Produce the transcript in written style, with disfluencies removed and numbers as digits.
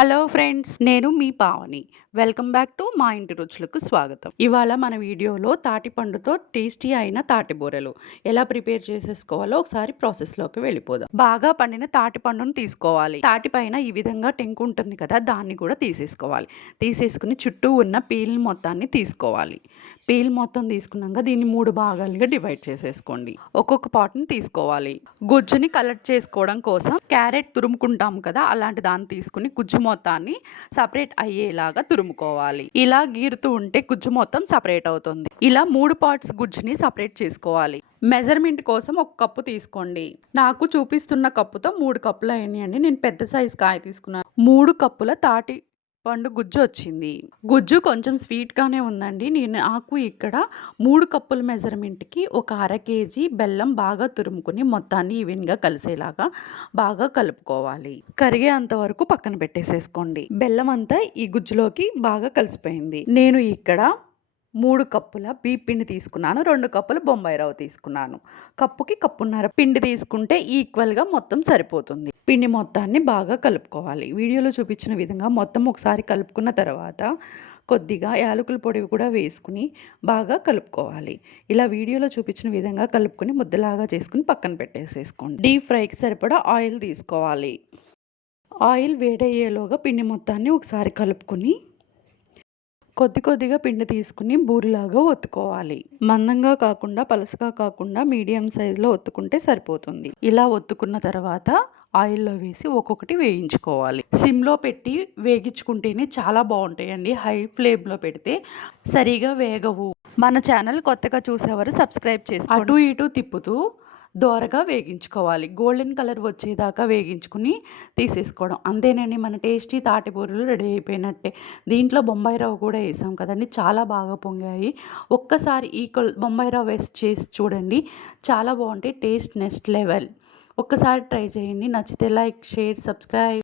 Hello friends, నేను మీ Pavani. Welcome back to మా ఇంటి రుచులకు స్వాగతం. ఇవాళ మన వీడియోలో తాటిపండుతో టేస్టీ అయిన తాటి బూరెలు ఎలా ప్రిపేర్ చేసేసుకోవాలో ఒకసారి ప్రాసెస్లోకి వెళ్ళిపోదాం. బాగా పండిన తాటిపండును తీసుకోవాలి. తాటిపైన ఈ విధంగా టెంకు ఉంటుంది కదా, దాన్ని కూడా తీసేసుకోవాలి. తీసేసుకుని చుట్టూ ఉన్న పీల్ మొత్తాన్ని తీసుకోవాలి. పీల్ మొత్తం తీసుకున్నాక దీన్ని 3 భాగాలుగా డివైడ్ చేసేసుకోండి. ఒక్కొక్క పార్ట్ని తీసుకోవాలి. గుజ్జుని కలెక్ట్ చేసుకోవడం కోసం క్యారెట్ తురుముకుంటాం కదా, అలాంటి దాన్ని తీసుకుని గుజ్జు మొత్తాన్ని సపరేట్ అయ్యేలాగా తురుముకోవాలి. ఇలా గీరుతూ ఉంటే గుజ్జు మొత్తం సపరేట్ అవుతుంది. ఇలా 3 పార్ట్స్ గుజ్జుని సపరేట్ చేసుకోవాలి. మెజర్మెంట్ కోసం 1 కప్పు తీసుకోండి. నాకు చూపిస్తున్న కప్పుతో 3 కప్పులు అయినాయండి. నేను పెద్ద సైజు కాయ తీసుకున్నాను. 3 కప్పుల తాటి పండు గుజ్జు వచ్చింది. గుజ్జు కొంచెం స్వీట్గానే ఉందండి. నాకు ఇక్కడ 3 కప్పుల మెజర్మెంట్కి ఒక అర కేజీ బెల్లం బాగా తురుముకుని మొత్తాన్ని ఈవెన్గా కలిసేలాగా బాగా కలుపుకోవాలి. కరిగేంత వరకు పక్కన పెట్టేసేసుకోండి. బెల్లం అంతా ఈ గుజ్జులోకి బాగా కలిసిపోయింది. నేను ఇక్కడ 3 కప్పుల బియ్య పిండి తీసుకున్నాను. 2 కప్పుల బొంబాయి రవ్వ తీసుకున్నాను. కప్పుకి కప్పున్నర పిండి తీసుకుంటే ఈక్వల్గా మొత్తం సరిపోతుంది. పిండి మొత్తాన్ని బాగా కలుపుకోవాలి. వీడియోలో చూపించిన విధంగా మొత్తం ఒకసారి కలుపుకున్న తర్వాత కొద్దిగా యాలకుల పొడి కూడా వేసుకుని బాగా కలుపుకోవాలి. ఇలా వీడియోలో చూపించిన విధంగా కలుపుకొని ముద్దలాగా చేసుకుని పక్కన పెట్టేసేసుకోండి. డీప్ ఫ్రైకి సరిపడా ఆయిల్ తీసుకోవాలి. ఆయిల్ వేడయ్యేలోగా పిండి మొత్తాన్ని ఒకసారి కలుపుకొని కొద్దిగా పిండి తీసుకుని బూరిలాగా ఒత్తుకోవాలి. మందంగా కాకుండా పలసగా కాకుండా మీడియం సైజులో ఒత్తుకుంటే సరిపోతుంది. ఇలా ఒత్తుకున్న తర్వాత ఆయిల్లో వేసి ఒక్కొక్కటి వేయించుకోవాలి. సిమ్లో పెట్టి వేగించుకుంటేనే చాలా బాగుంటాయండి. హై ఫ్లేమ్లో పెడితే సరిగా వేగవు. మన ఛానల్ కొత్తగా చూసేవారు సబ్స్క్రైబ్ చేసి అటు ఇటు తిప్పుతూ దోరగా వేగించుకోవాలి. గోల్డెన్ కలర్ వచ్చేదాకా వేగించుకుని తీసేసుకోవడం. అంతేనండి, మన టేస్టీ తాటి బూరెలు రెడీ అయిపోయినట్టే. దీంట్లో బొంబాయి రవ్వ కూడా వేసాం కదండి, చాలా బాగా పొంగాయి. ఒక్కసారి బొంబాయి రవ్వ వేసి చేసి చూడండి, చాలా బాగుంటాయి. Taste next level. ఒక్కసారి ట్రై చేయండి. నచ్చితే లైక్, షేర్, సబ్స్క్రైబ్.